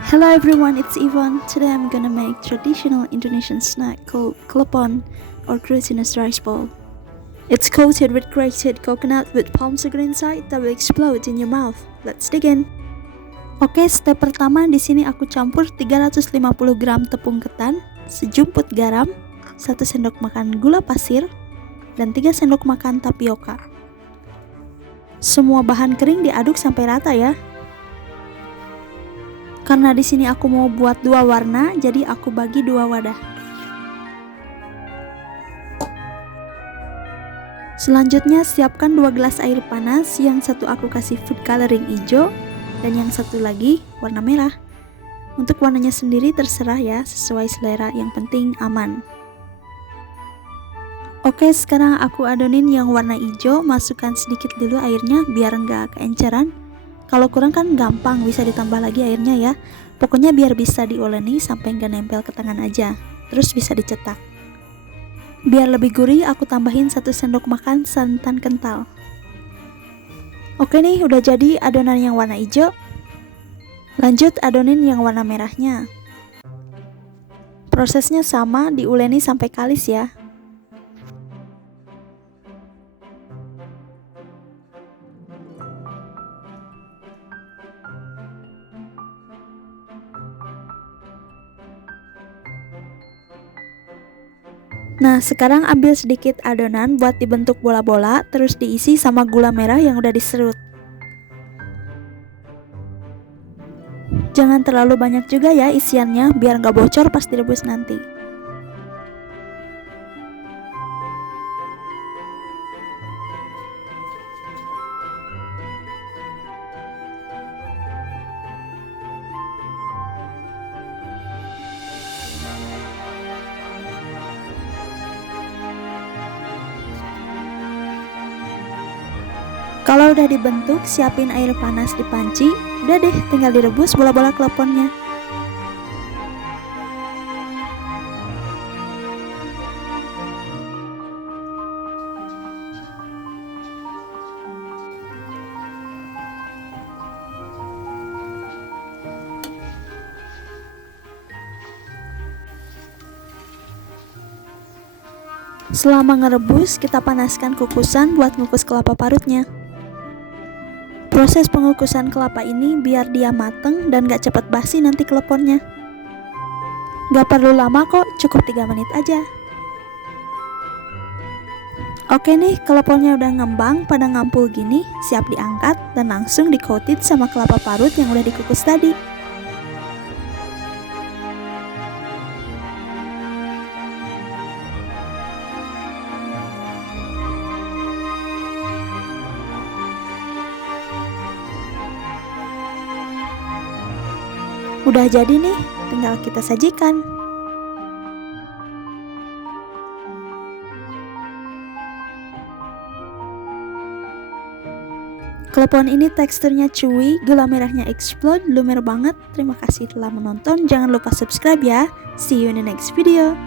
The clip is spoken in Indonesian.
Hello everyone, it's Yvonne. Today I'm gonna make traditional Indonesian snack called klepon or glutinous rice ball. It's coated with grated coconut with palm sugar inside that will explode in your mouth. Let's dig in. Oke, step pertama di sini aku campur 350 gram tepung ketan, sejumput garam, 1 sendok makan gula pasir, dan 3 sendok makan tapioka. Semua bahan kering diaduk sampai rata ya. Karena di sini aku mau buat 2 warna, jadi aku bagi 2 wadah. Selanjutnya siapkan 2 gelas air panas, yang satu aku kasih food coloring hijau dan yang satu lagi warna merah. Untuk warnanya sendiri terserah ya, sesuai selera, yang penting aman. Oke, sekarang aku adonin yang warna hijau, masukkan sedikit dulu airnya biar nggak keenceran. Kalau kurang kan gampang, bisa ditambah lagi airnya ya. Pokoknya biar bisa diuleni sampai nggak nempel ke tangan aja. Terus bisa dicetak. Biar lebih gurih, aku tambahin 1 sendok makan santan kental. Oke nih, udah jadi adonan yang warna hijau. Lanjut adonin yang warna merahnya. Prosesnya sama, diuleni sampai kalis ya. Nah, sekarang ambil sedikit adonan buat dibentuk bola-bola, terus diisi sama gula merah yang udah diserut. Jangan terlalu banyak juga ya isiannya, biar nggak bocor pas direbus nanti. Kalau udah dibentuk, siapin air panas di panci. Udah deh, tinggal direbus bola-bola kleponnya. Selama ngerebus, kita panaskan kukusan buat ngukus kelapa parutnya. Proses pengukusan kelapa ini biar dia mateng dan gak cepet basi nanti kleponnya. Gak perlu lama kok, cukup 3 menit aja. Oke nih, kleponnya udah ngembang pada ngampul gini, siap diangkat dan langsung di-coated sama kelapa parut yang udah dikukus tadi. Udah jadi nih, tinggal kita sajikan. Klepon ini teksturnya chewy, gula merahnya explode, lumer banget. Terima kasih telah menonton, jangan lupa subscribe ya. See you in the next video.